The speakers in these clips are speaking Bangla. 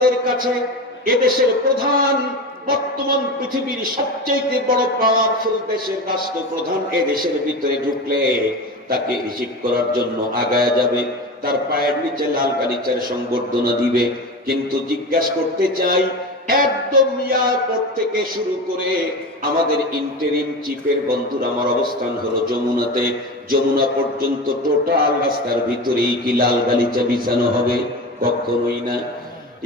এর কাছে এদেশের প্রধান, বর্তমান পৃথিবীর সবচেয়ে বড় পাওয়ারফুল দেশের রাষ্ট্রপ্রধান এদেশের ভিতরে ঢুকলে তাকে রিসিভ করার জন্য আগায় যাবে, তার পায়ের নিচে লাল গালিচার সংবর্ধনা দিবে। কিন্তু জিজ্ঞাসা করতে চাই, একদম এয়ারপোর্ট থেকে শুরু করে আমাদের ইন্টারিম চিফের বন্ধুর আমার অবস্থান হলো যমুনাতে, যমুনা পর্যন্ত টোটাল রাস্তার ভিতরেই কি লাল গালিচা বিছানো হবে? কখনোই না।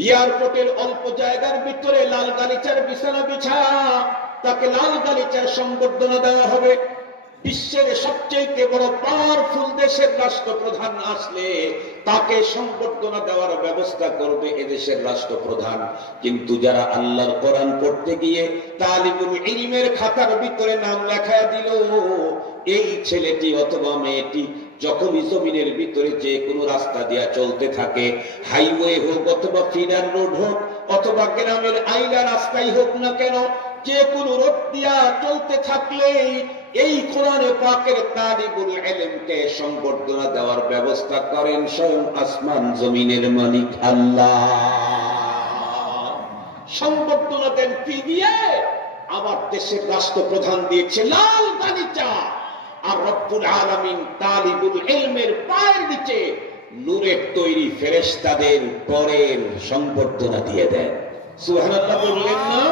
এয়ারপোর্টের অল্প জায়গার ভিতরে লাল গালিচার বিছানা বিছা, তাকে লাল গালিচার সংবর্ধনা দেওয়া হবে। বিশ্বের সবচেয়ে বড় পাওয়ারফুল দেশের রাষ্ট্রপ্রধান আসলে তাকে সংবর্ধনা দেওয়ার ব্যবস্থা করবে এদেশের রাষ্ট্রপ্রধান। কিন্তু যারা আল্লাহর কোরআন পড়তে গিয়ে তালিবুল ইলমের খাতার ভিতরে নাম লেখায় দিল, এই ছেলেটি অথবা মেয়েটি যখনই জমিনের ভিতরে যে কোনো রাস্তা দিয়া চলতে থাকে, হাইওয়ে হোক অথবা ফিডার রোড হোক অথবা গ্রামের আইলা রাস্তাই হোক না কেন, যে কোনো রোড দিয়া চলতে থাকলে এই কোরআনে পাকের তালিবুল ইলমকে সংবর্ধনা দেওয়ার ব্যবস্থা করেন স্বয়ং আসমান জমিনের মালিক আল্লাহ। সংবর্ধনা দেন কি দিয়ে? আমার দেশের রাষ্ট্রপ্রধান দিয়েছে লাল গালিচা, আর রব্বুল আলামিন তালিবুল ইলমের পায়ের নিচে নূরের তৈরি ফেরেশতাদের পরের সংবর্ধনা দিয়ে দেন। সুবহানাল্লাহ বললেন না?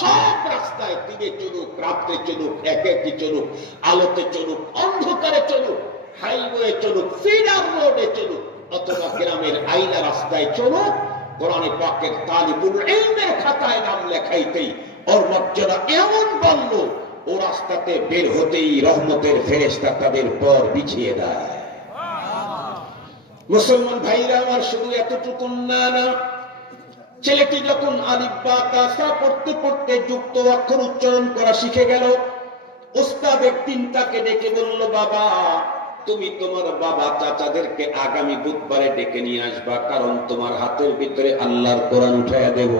সব রাস্তায় দিনে চলুক, রাত্রে চলুক, একাকি চলুক, আলোতে চলুক, অন্ধকারে চলুক, হাইওয়ে চলুক, ফিডার রোডে চলুক অথবা গ্রামের আইলা রাস্তায় চলুক, কোরআনে পাকের তালিবুল ইলমের খাতায় নাম লেখাইতেই ওর মর্যাদা এমন বাড়ল, ও রাস্তাতে বের হতেই রহমতের ফেরেশতা তাদের পর বিছিয়ে দেয়। মুসলমান ভাইরা আমার, শুধু এতটুকু না, ছেলেটি যখন আলিফ বা তা সা পড়তে পড়তে যুক্ত অক্ষর উচ্চারণ করা শিখে গেল, ওস্তাদ একদিন তাকে ডেকে বলল, বাবা তুমি তোমার বাবা চাচাদেরকে আগামী বুধবারে ডেকে নিয়ে আসবা, কারণ তোমার হাতের ভিতরে আল্লাহর কোরআন উঠাইয়া দেব।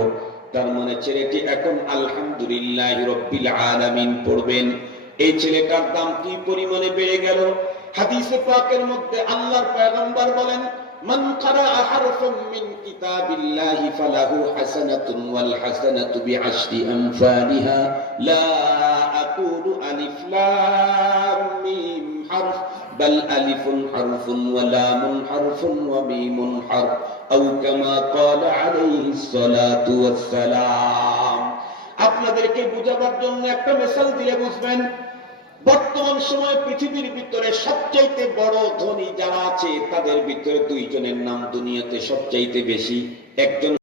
তার মানে ছেলেটি এখন আলহামদুলিল্লাহ রাব্বিল আলামিন পড়বেন। এই ছেলেটার দাম কি পরিমাণে বেড়ে গেল! হাদিসে পাকের মধ্যে আল্লাহর পয়গম্বর বলেন, মান ক্বারাআ হারফাম মিন কিতাবিল্লাহি ফালাহু হাসানাতুন ওয়াল হাসানাতু বিআশরি আমসালিহা লা আকুলু আলিফ লাম মিম হারফ বাল আলিফুন হারফুন ওয়া লামুন হারফুন ওয়া মিমুন হারফ আও কামা ক্বালা আলাইহিস সালাতু ওয়াস সালাম। আপনাদেরকে বোঝাবার জন্য একটা মিসাল দিলে বুঝবেন। বর্তমান সময় পৃথিবীর ভিতরে সবচাইতে বড় ধনী যারা আছে তাদের ভিতরে দুইজনের নাম দুনিয়াতে সবচাইতে বেশি। একজন